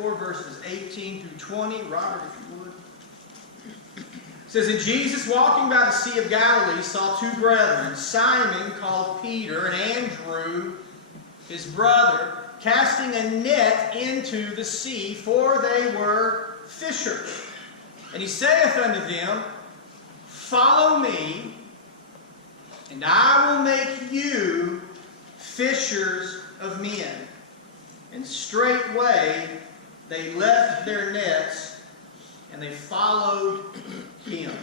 4, verses 18 through 20. Robert, if you would. It says, "And Jesus, walking by the Sea of Galilee, saw two brethren, Simon, called Peter, and Andrew, his brother, casting a net into the sea, for they were fishers. And he saith unto them, Follow me, and I will make you fishers of men. And straightway they left their nets, and they followed him."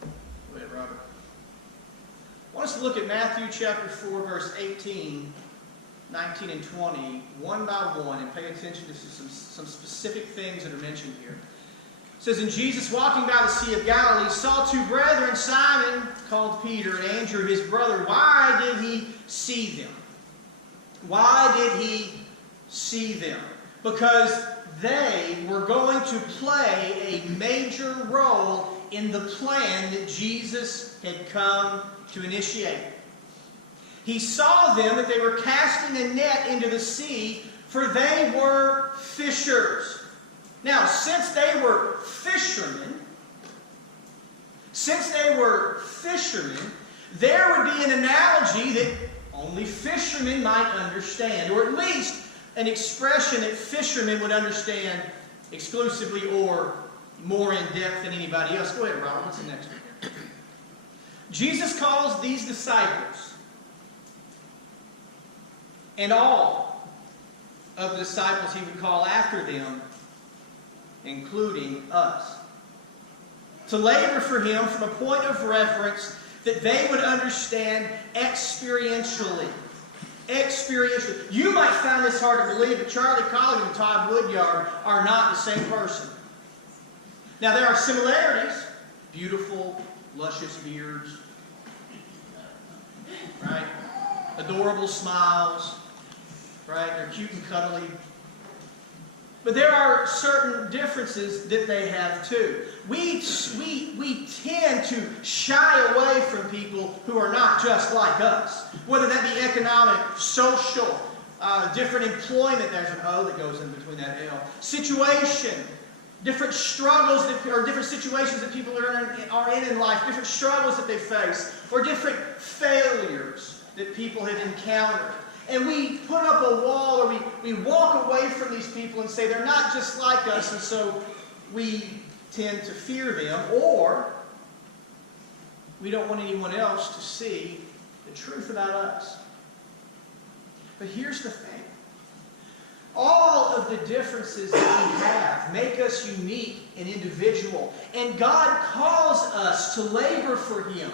Go ahead, Robert. I want us to look at Matthew chapter 4, verse 18, 19, and 20, one by one, and pay attention to some specific things that are mentioned here. It says, "And Jesus, walking by the Sea of Galilee, saw two brethren, Simon, called Peter, and Andrew, his brother." Why did he see them? Why did he see them? Because they were going to play a major role in the plan that Jesus had come to initiate. He saw them that they were casting a net into the sea, for they were fishers. Now, since they were fishermen, there would be an analogy that only fishermen might understand, or at least an expression that fishermen would understand exclusively or more in depth than anybody else. Go ahead, Robert. What's the next one here? Jesus calls these disciples, and all of the disciples he would call after them, including us, to labor for him from a point of reference that they would understand experientially. You might find this hard to believe, but Charlie Colligan and Todd Woodyard are not the same person. Now, there are similarities. Beautiful, luscious beards, right? Adorable smiles, right? They're cute and cuddly. But there are certain differences that they have too. We tend to shy away from people who are not just like us. Whether that be economic, social, different employment, there's an O that goes in between that L. Situation, different struggles or different situations that people are in life, different struggles that they face, or different failures that people have encountered. And we put up a wall, or we walk away from these people and say they're not just like us, and so we tend to fear them, or we don't want anyone else to see the truth about us. But here's the thing. All of the differences that we have make us unique and individual, and God calls us to labor for Him.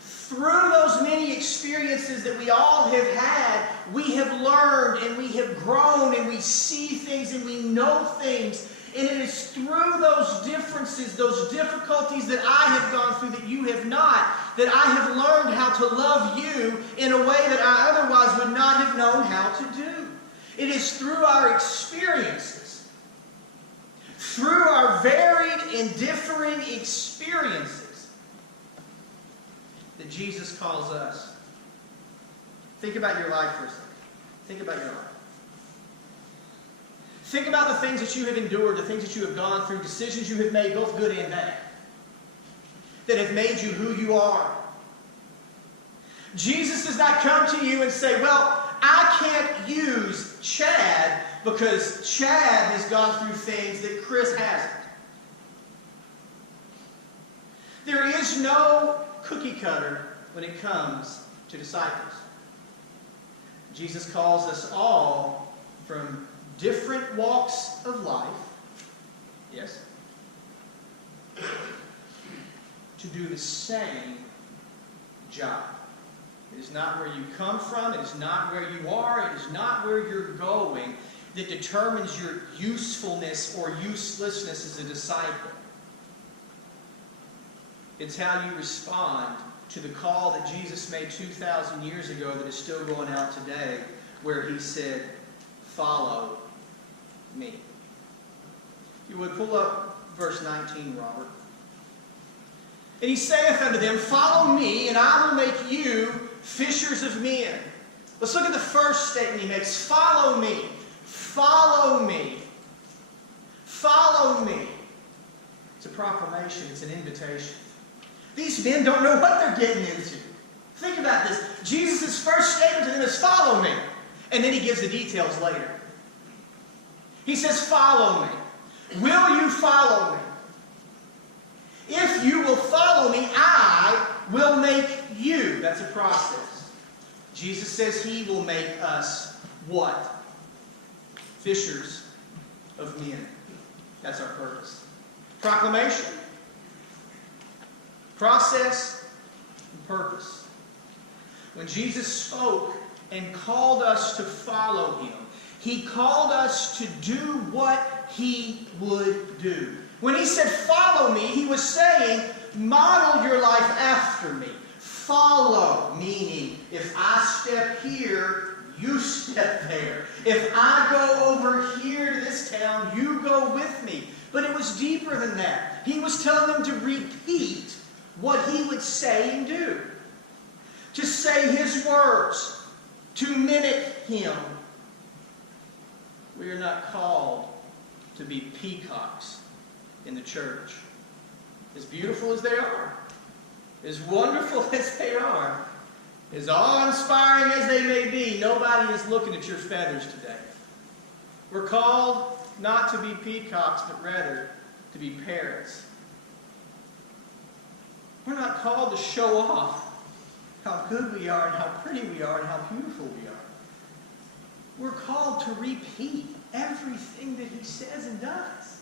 Through those many experiences that we all have had, we have learned and we have grown and we see things and we know things. And it is through those differences, those difficulties that I have gone through that you have not, that I have learned how to love you in a way that I otherwise would not have known how to do. It is through our experiences, through our varied and differing experiences, that Jesus calls us. Think about your life for a second. Think about your life. Think about the things that you have endured, the things that you have gone through, decisions you have made, both good and bad, that have made you who you are. Jesus does not come to you and say, well, I can't use Chad because Chad has gone through things that Chris hasn't. There is no cookie cutter when it comes to disciples. Jesus calls us all from different walks of life, yes, to do the same job. It is not where you come from, it is not where you are, it is not where you're going that determines your usefulness or uselessness as a disciple. It's how you respond to the call that Jesus made 2,000 years ago that is still going out today, where He said, follow me. If you would pull up verse 19, Robert. "And He saith unto them, Follow me, and I will make you fishers of men." Let's look at the first statement He makes. Follow me. Follow me. Follow me. It's a proclamation. It's an invitation. These men don't know what they're getting into. Think about this. Jesus' first statement to them is, follow me. And then he gives the details later. He says, follow me. Will you follow me? If you will follow me, I will make you. That's a process. Jesus says he will make us what? Fishers of men. That's our purpose. Proclamation, process, and purpose. When Jesus spoke and called us to follow him, he called us to do what he would do. When he said, follow me, he was saying, model your life after me. Follow, meaning, if I step here, you step there. If I go over here to this town, you go with me. But it was deeper than that. He was telling them to repeat what he would say and do. To say his words. To mimic him. We are not called to be peacocks in the church. As beautiful as they are, as wonderful as they are, as awe-inspiring as they may be, nobody is looking at your feathers today. We're called not to be peacocks, but rather to be parrots. We're not called to show off how good we are and how pretty we are and how beautiful we are. We're called to repeat everything that he says and does.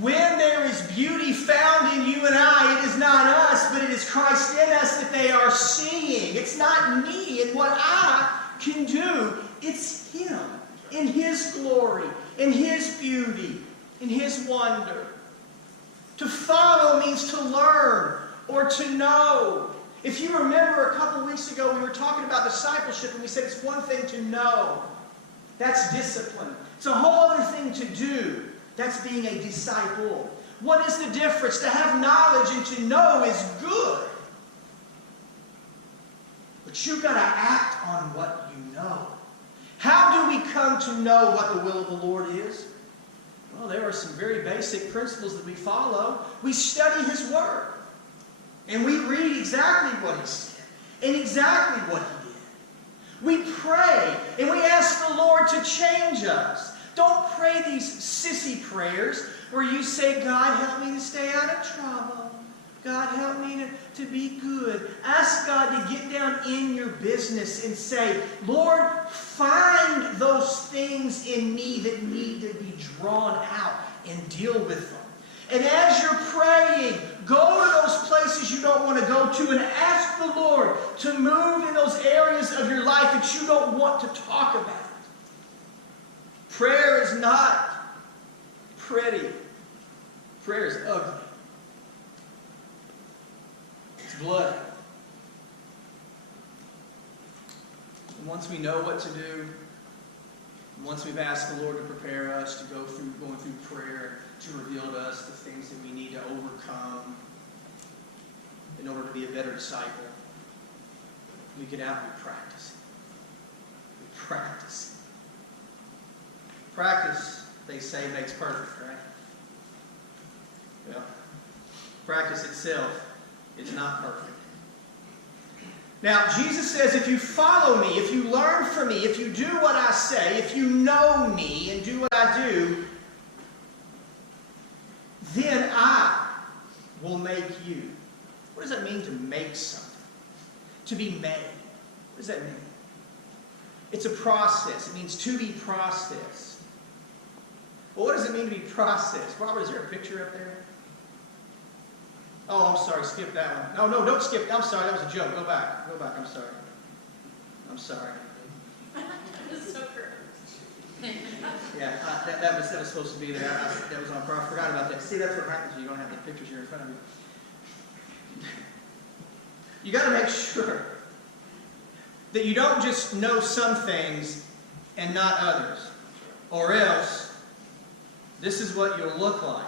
When there is beauty found in you and I, it is not us, but it is Christ in us that they are seeing. It's not me and what I can do. It's him in his glory, in his beauty, in his wonder. To follow means to learn or to know. If you remember a couple weeks ago, we were talking about discipleship, and we said it's one thing to know. That's discipline. It's a whole other thing to do. That's being a disciple. What is the difference? To have knowledge and to know is good. But you've got to act on what you know. How do we come to know what the will of the Lord is? Well, there are some very basic principles that we follow. We study his word. And we read exactly what he said. And exactly what he did. We pray. And we ask the Lord to change us. Don't pray these sissy prayers where you say, God, help me to stay out of trouble. God, help me to be good. Ask God to get down in your business and say, Lord, find those things in me that need to be drawn out and deal with them. And as you're praying, go to those places you don't want to go to and ask the Lord to move in those areas of your life that you don't want to talk about. Prayer is not pretty. Prayer is ugly. It's bloody. And once we know what to do, once we've asked the Lord to prepare us to going through prayer, to reveal to us the things that we need to overcome in order to be a better disciple, we get out and we practice. We practice. Practice, they say, makes perfect, right? Well, practice itself is not perfect. Now, Jesus says, if you follow me, if you learn from me, if you do what I say, if you know me and do what I do, then I will make you. What does that mean to make something? To be made. What does that mean? It's a process. It means to be processed. Well, what does it mean to be processed? Robert, is there a picture up there? Oh, I'm sorry. Skip that one. No, don't skip. I'm sorry. That was a joke. Go back. Go back. I'm sorry. I'm sorry. That's so correct. Yeah, that was supposed to be there. That was on. I forgot about that. See, that's what happens when you don't have the pictures here in front of you. You got to make sure that you don't just know some things and not others, or else this is what you'll look like.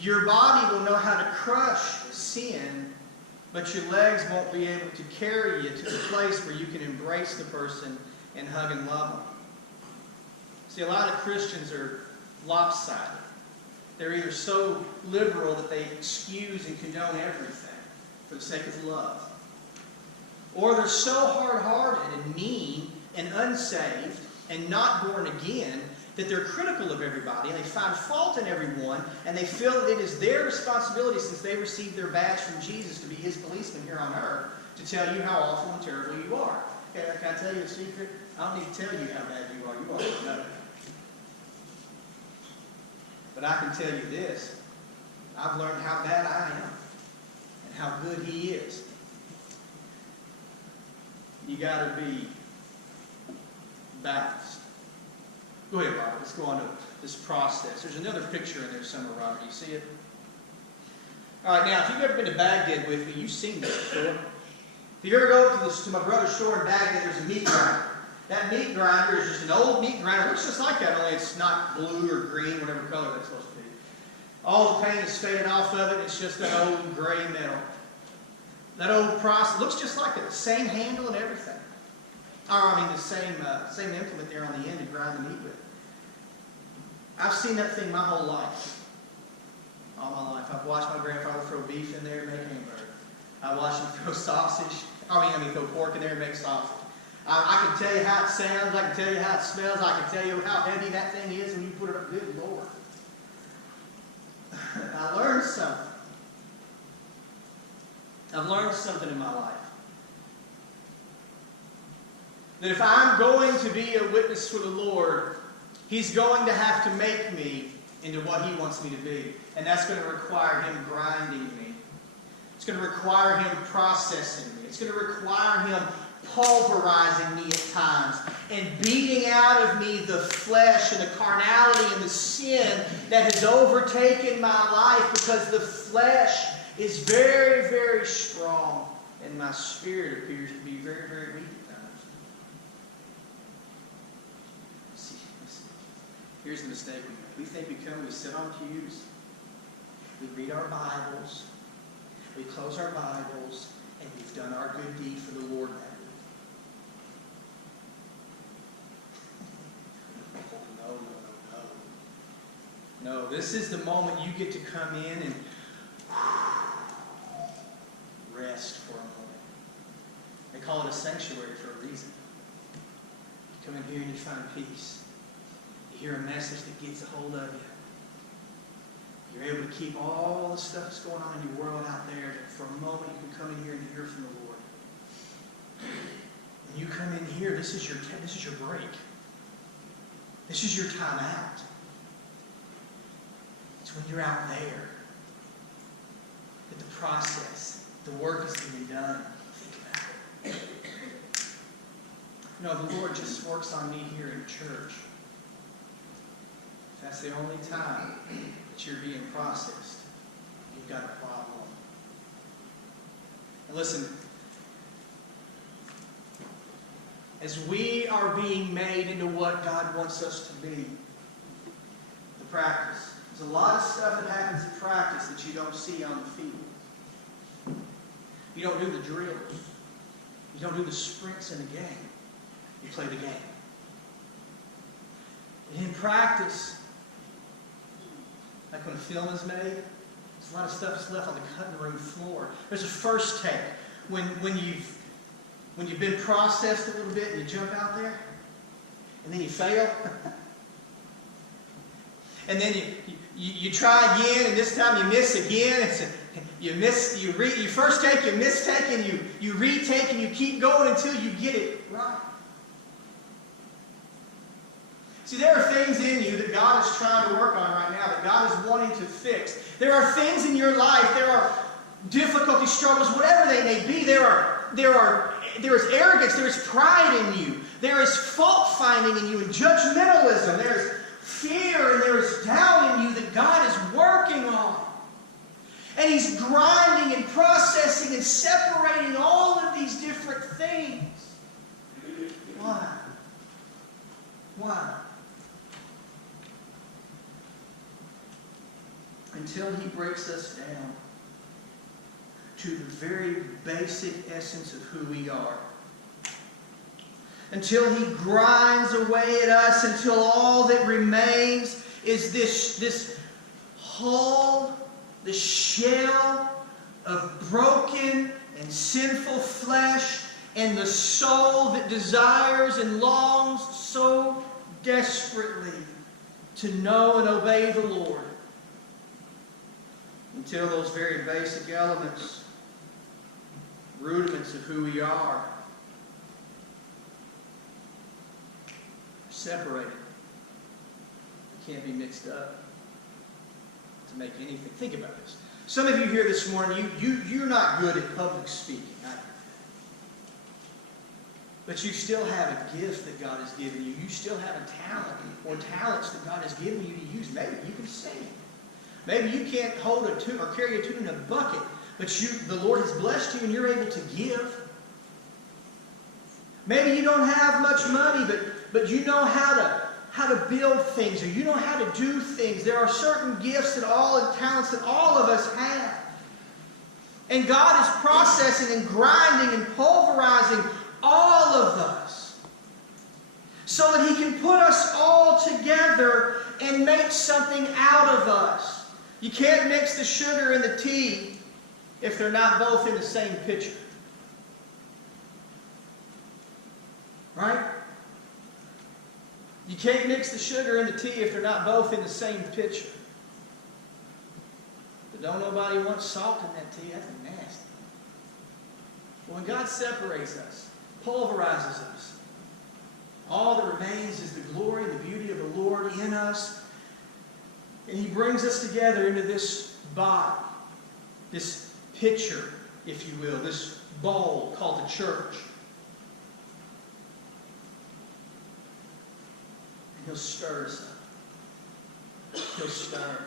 Your body will know how to crush sin, but your legs won't be able to carry you to the place where you can embrace the person and hug and love them. See, a lot of Christians are lopsided. They're either so liberal that they excuse and condone everything for the sake of love. Or they're so hard-hearted and mean and unsaved and not born again that they're critical of everybody and they find fault in everyone and they feel that it is their responsibility, since they received their badge from Jesus, to be His policeman here on earth, to tell you how awful and terrible you are. Okay, can I tell you a secret? I don't need to tell you how bad you are. You already know. But I can tell you this. I've learned how bad I am and how good He is. You got to be balanced. Go ahead, Robert. Let's go on to this process. There's another picture in there somewhere, Robert. You see it? All right, now, if you've ever been to Baghdad with me, you've seen this before. If you ever go to my brother's store in Baghdad, there's a meat grinder. That meat grinder is just an old meat grinder. It looks just like that, only it's not blue or green, whatever color that's supposed to be. All the paint is faded off of it. It's just an old gray metal. That old process looks just like it. The same handle and everything. The same implement there on the end to grind the meat with. I've seen that thing my whole life. All my life. I've watched my grandfather throw beef in there and make hamburger. I watched him throw throw pork in there and make sausage. I can tell you how it sounds. I can tell you how it smells. I can tell you how heavy that thing is when you put it up. Good Lord. I learned something. I've learned something in my life. That if I'm going to be a witness for the Lord, He's going to have to make me into what He wants me to be. And that's going to require Him grinding me. It's going to require Him processing me. It's going to require Him pulverizing me at times and beating out of me the flesh and the carnality and the sin that has overtaken my life, because the flesh is very, very strong and my spirit appears to be very, very weak at times. See, here's the mistake we make. We think we come and we sit on pews, we read our Bibles, we close our Bibles, and we've done our good deed for the Lord that week. No, this is the moment you get to come in and rest for a moment. They call it a sanctuary for a reason. You come in here and you find peace. You hear a message that gets a hold of you. You're able to keep all the stuff that's going on in your world out there. For a moment you can come in here and hear from the Lord. When you come in here, this is your break. This is your time out. It's when you're out there that the process, the work is being done. Think about it. The Lord just works on me here in church. If that's the only time that you're being processed, you've got a problem. And listen, as we are being made into what God wants us to be, the practice. There's a lot of stuff that happens in practice that you don't see on the field. You don't do the drills. You don't do the sprints in the game. You play the game. And in practice, like when a film is made, there's a lot of stuff that's left on the cutting room floor. There's a first take. When you've been processed a little bit and you jump out there, and then you fail. And then you try again, and this time you miss again. You first take, you mistake, and you retake, and you keep going until you get it right. See, there are things in you that God is trying to work on right now, that God is wanting to fix. There are things in your life, there are difficulties, struggles, whatever they may be. There is arrogance, there is pride in you, there is fault-finding in you, and judgmentalism, there is fear, and there is doubt in you that God is working on. And He's grinding and processing and separating all of these different things. Why? Why? Until He breaks us down to the very basic essence of who we are. until He grinds away at us, until all that remains is this hull, the shell of broken and sinful flesh, and the soul that desires and longs so desperately to know and obey the Lord. Until those very basic elements, rudiments of who we are, separated. It can't be mixed up to make anything. Think about this. Some of you here this morning, you're not good at public speaking. But you still have a gift that God has given you. You still have a talent or talents that God has given you to use. Maybe you can sing. Maybe you can't hold a tune or carry a tune in a bucket, but the Lord has blessed you and you're able to give. Maybe you don't have much money, but you know how to build things, or you know how to do things. There are certain gifts and talents that all of us have. And God is processing and grinding and pulverizing all of us so that He can put us all together and make something out of us. You can't mix the sugar and the tea if they're not both in the same pitcher. Right? You can't mix the sugar and the tea if they're not both in the same pitcher. But don't nobody want salt in that tea. That's nasty. Well, when God separates us, pulverizes us, all that remains is the glory and the beauty of the Lord in us. And He brings us together into this body, this pitcher, if you will, this bowl called the church. And He'll stir us up. He'll stir.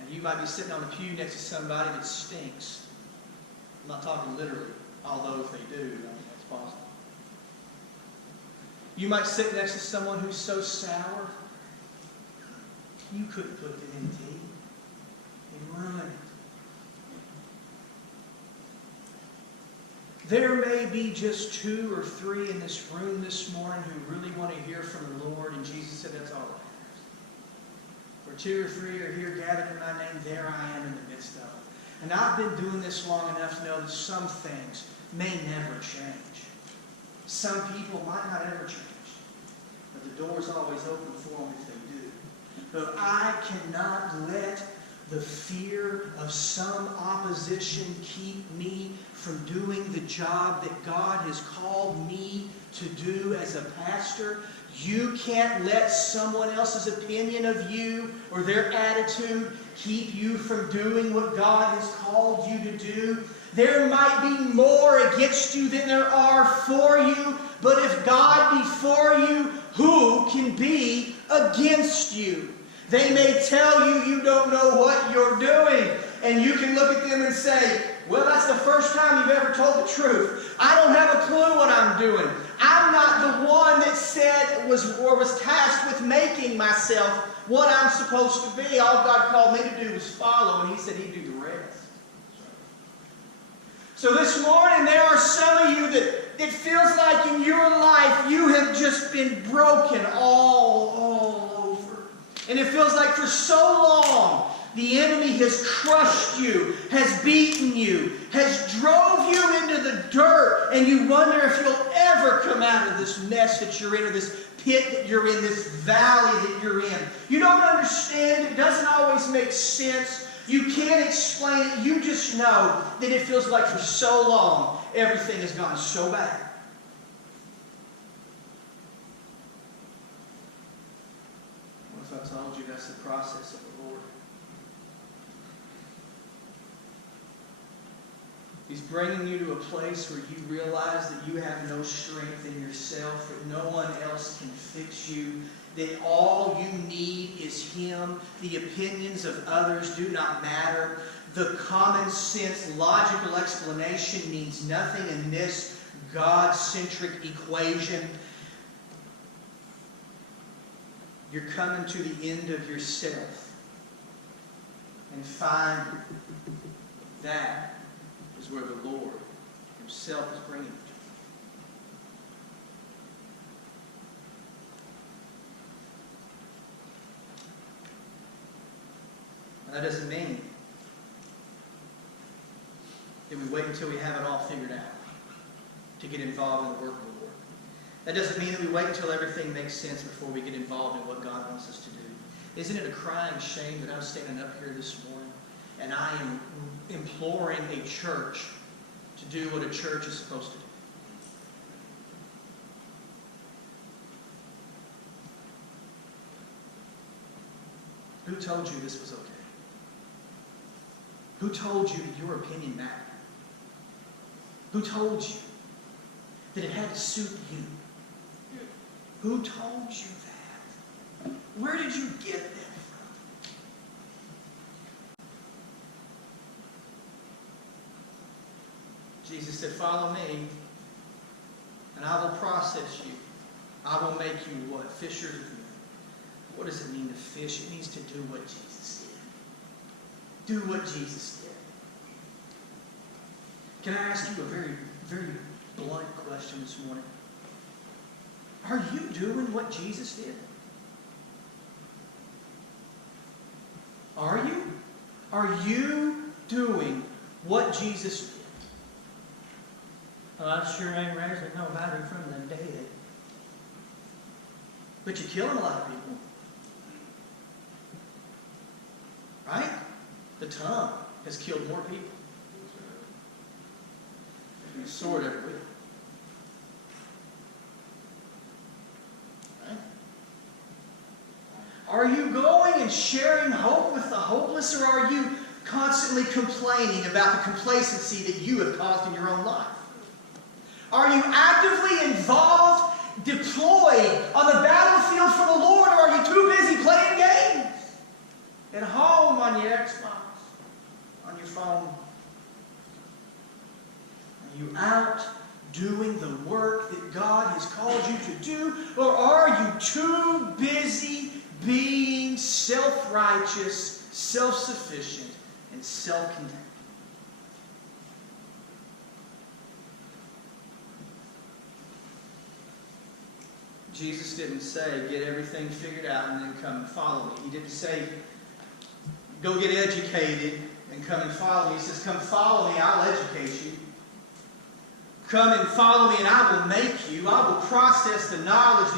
And you might be sitting on the pew next to somebody that stinks. I'm not talking literally, although if they do, that's possible. You might sit next to someone who's so sour, you couldn't put it in tea. It'd ruin it. There may be just 2 or 3 in this room this morning who really want to hear from the Lord, and Jesus said that's all that matters. Where 2 or 3 are here gathered in my name, there I am in the midst of them. And I've been doing this long enough to know that some things may never change. Some people might not ever change. But the door's always open for them if they do. But I cannot let the fear of some opposition keep me from doing the job that God has called me to do as a pastor. You can't let someone else's opinion of you or their attitude keep you from doing what God has called you to do. There might be more against you than there are for you, but if God be for you, who can be against you? They may tell you you don't know what you're doing, and you can look at them and say, well, that's the first time you've ever told the truth. I don't have a clue what I'm doing. I'm not the one that was tasked with making myself what I'm supposed to be. All God called me to do was follow, and He said He'd do the rest. So this morning, there are some of you that it feels like in your life you have just been broken all over. And it feels like for so long the enemy has crushed you, has beaten you, has drove you into the dirt, and you wonder if you'll ever come out of this mess that you're in, or this pit that you're in, this valley that you're in. You don't understand. It doesn't always make sense. You can't explain it. You just know that it feels like for so long everything has gone so bad. What if I told you that's the process of the Lord? He's bringing you to a place where you realize that you have no strength in yourself, that no one else can fix you, that all you need is Him. The opinions of others do not matter. The common sense, logical explanation means nothing in this God-centric equation. You're coming to the end of yourself and find that is where the Lord Himself is bringing you. That doesn't mean that we wait until we have it all figured out to get involved in the work of the Lord. That doesn't mean that we wait until everything makes sense before we get involved in what God wants us to do. Isn't it a crying shame that I'm standing up here this morning and I am imploring a church to do what a church is supposed to do? Who told you this was okay? Who told you that your opinion mattered? Who told you that it had to suit you? Who told you that? Where did you get that from? Jesus said, follow me, and I will process you. I will make you what? Fishers of men. What does it mean to fish? It means to do what Jesus did. Do what Jesus did. Can I ask you a very, very blunt question this morning? Are you doing what Jesus did? Are you? Are you doing what Jesus did? Well, I sure ain't raising nobody from the dead. But you're killing a lot of people. Right? The tongue has killed more people. The sword every week. Right? Are you going and sharing hope with the hopeless, or are you constantly complaining about the complacency that you have caused in your own life? Are you actively involved, deployed on the battlefield for the Lord, or are you too busy playing games? At home, on your Xbox, on your phone. Are you out doing the work that God has called you to do? Or are you too busy being self-righteous, self-sufficient, and self-content? Jesus didn't say, get everything figured out and then come and follow me. He didn't say, go get educated and come and follow me. He says, come follow me, I'll educate you. Come and follow me and I will make you. I will process the knowledge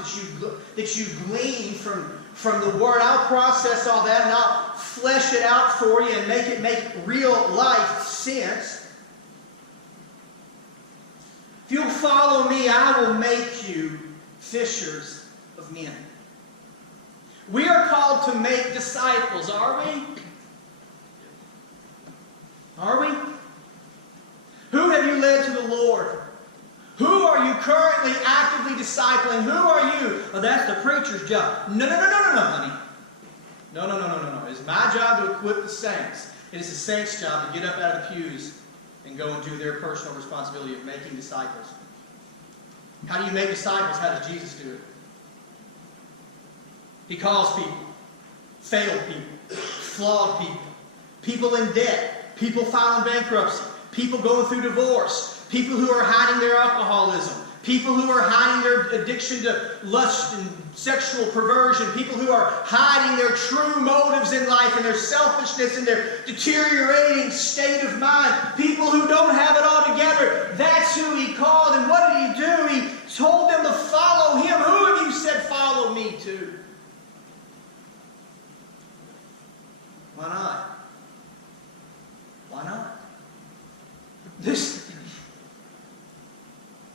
that you glean from the Word. I'll process all that and I'll flesh it out for you and make real life sense. If you'll follow me, I will make you fishers of men. We are called to make disciples, are we? Are we? Who have you led to the Lord? Who are you currently actively discipling? Who are you? Oh, that's the preacher's job. No, honey. No. It's my job to equip the saints. It is the saints' job to get up out of the pews and go and do their personal responsibility of making disciples. How do you make disciples? How does Jesus do it? He calls people, failed people, flawed people, people in debt, people filing bankruptcy, people going through divorce, people who are hiding their alcoholism, people who are hiding their addiction to lust and sexual perversion, people who are hiding their true motives in life and their selfishness and their deteriorating state of mind, people who don't have it all together. That's who He called. And what did He do? He told them to follow Him. Who have you said follow me to? Why not? Why not? This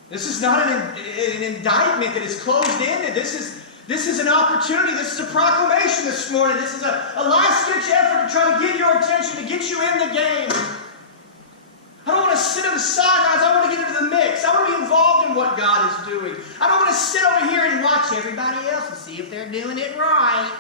is not an indictment that is closed-ended. This is an opportunity. This is a proclamation this morning. This is a last-ditch effort to try to get your attention, to get you in the game. I don't want to sit on the sidelines. I want to get into the mix. I want to be involved in what God is doing. I don't want to sit over here and watch everybody else and see if they're doing it right.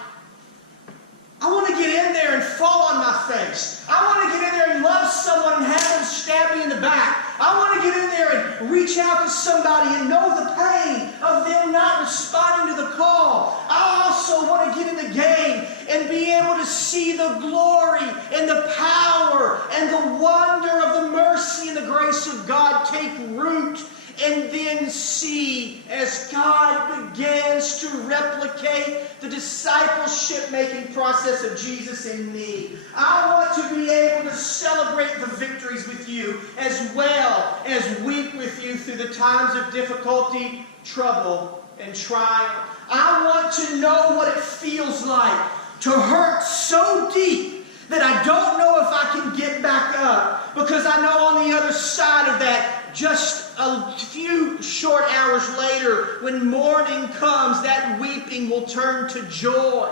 I want to get in there and fall on my face. I want to get in there and love someone and have them stab me in the back. I want to get in there and reach out to somebody and know the pain of them not responding to the call. I also want to get in the game and be able to see the glory and the power and the wonder of the mercy and the grace of God take root and then see as God begins to replicate the discipleship-making process of Jesus in me. I want to be able to celebrate the victories with you as well as weep with you through the times of difficulty, trouble, and trial. I want to know what it feels like to hurt so deep that I don't know if I can get back up, because I know on the other side of that, just a few short hours later, when morning comes, that weeping will turn to joy.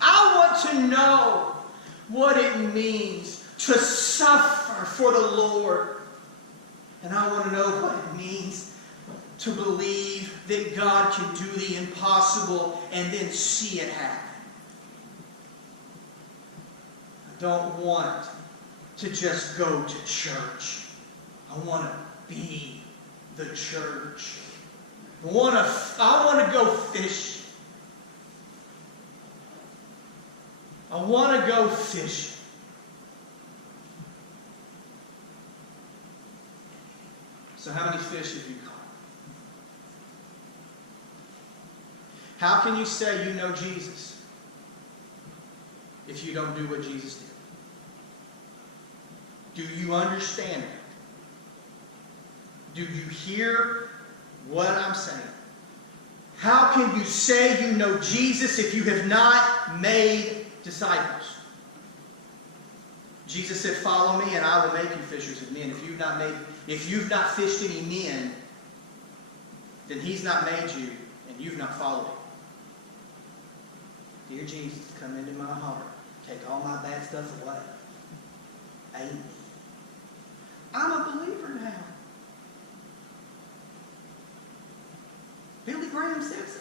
I want to know what it means to suffer for the Lord. And I want to know what it means to believe that God can do the impossible and then see it happen. I don't want to just go to church. I want to be the church. I want to go fishing. I want to go fishing. So how many fish have you caught? How can you say you know Jesus if you don't do what Jesus did? Do you understand it? Do you hear what I'm saying? How can you say you know Jesus if you have not made disciples? Jesus said, "Follow me and I will make you fishers of men." If you've not fished any men, then He's not made you and you've not followed Him. Dear Jesus, come into my heart. Take all my bad stuff away. Amen. I'm a believer now. Billy Graham said so.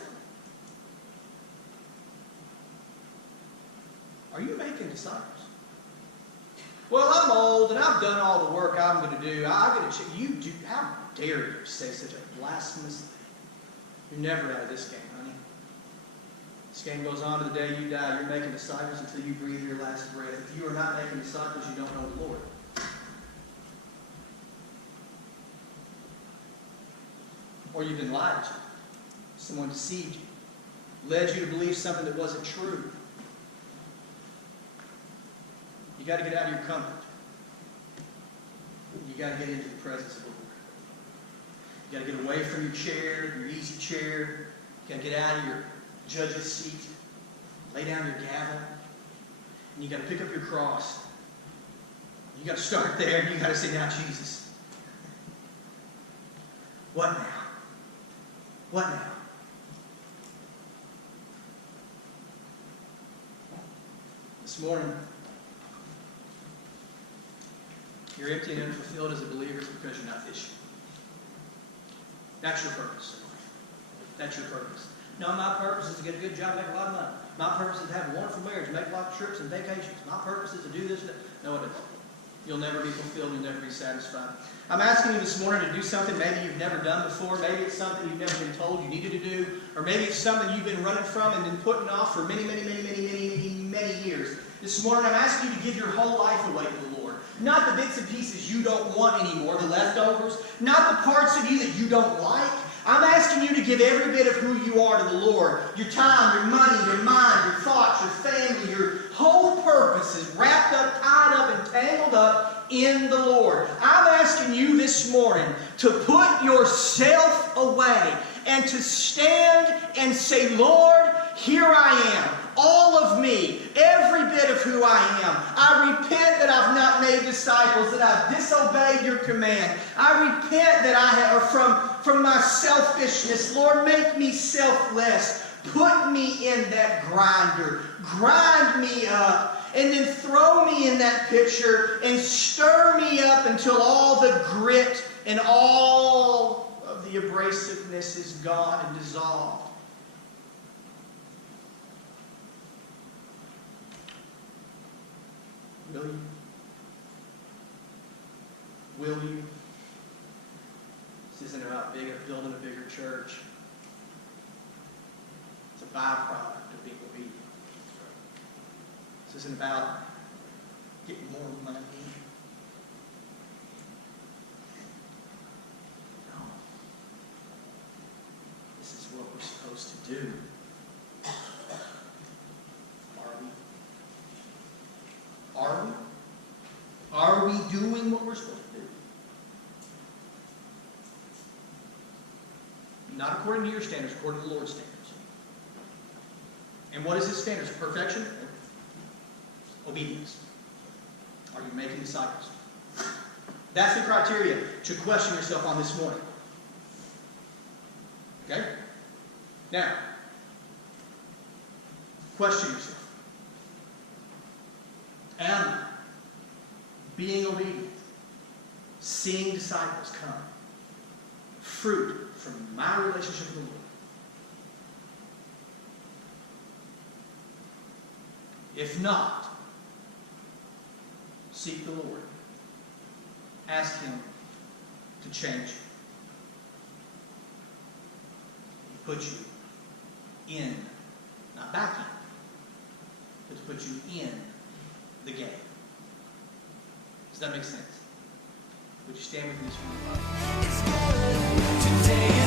Are you making disciples? Well, I'm old and I've done all the work I'm going to do. You do. How dare you say such a blasphemous thing? You're never out of this game, honey. This game goes on to the day you die. You're making disciples until you breathe your last breath. If you are not making disciples, you don't know the Lord. Or you've been lied to. Someone deceived you. Led you to believe something that wasn't true. You got to get out of your comfort. You got to get into the presence of the Lord. You got to get away from your chair, your easy chair. You got to get out of your judge's seat. Lay down your gavel. And you got to pick up your cross. You got to start there and you got to say, "Now, Jesus, what now? What now?" This morning, you're empty and unfulfilled as a believer because you're not fishing. That's your purpose. That's your purpose. No, my purpose is to get a good job, make a lot of money. My purpose is to have a wonderful marriage, make a lot of trips and vacations. My purpose is to do this. No, it isn't. You'll never be fulfilled. You'll never be satisfied. I'm asking you this morning to do something maybe you've never done before. Maybe it's something you've never been told you needed to do. Or maybe it's something you've been running from and been putting off for many years. This morning I'm asking you to give your whole life away to the Lord. Not the bits and pieces you don't want anymore, the leftovers. Not the parts of you that you don't like. I'm asking you to give every bit of who you are to the Lord. Your time, your money, your mind, your thoughts, your family, your whole purpose is wrapped up, tied up, and tangled up in the Lord. I'm asking you this morning to put yourself away and to stand and say, "Lord, here I am. All of me, every bit of who I am. I repent that I've not made disciples, that I've disobeyed your command. I repent that I have from my selfishness. Lord, make me selfless. Put me in that grinder. Grind me up. And then throw me in that pitcher and stir me up until all the grit and all of the abrasiveness is gone and dissolved." Will you? Will you? This isn't about building a bigger church. It's a byproduct of being obedient. This isn't about getting more money. No. this is what we're supposed to do. Are we? Are we? Are we doing what we're supposed to do? Not according to your standards, according to the Lord's standards. And what is His standards? Perfection? Obedience. Are you making disciples? That's the criteria to question yourself on this morning. Okay? Now, question yourself. Am I being obedient? Seeing disciples come? Fruit from my relationship with the Lord? If not, seek the Lord. Ask Him to change you. Put you in, not back in, but to put you in the game. Does that make sense? Would you stand with me this morning? It's good today.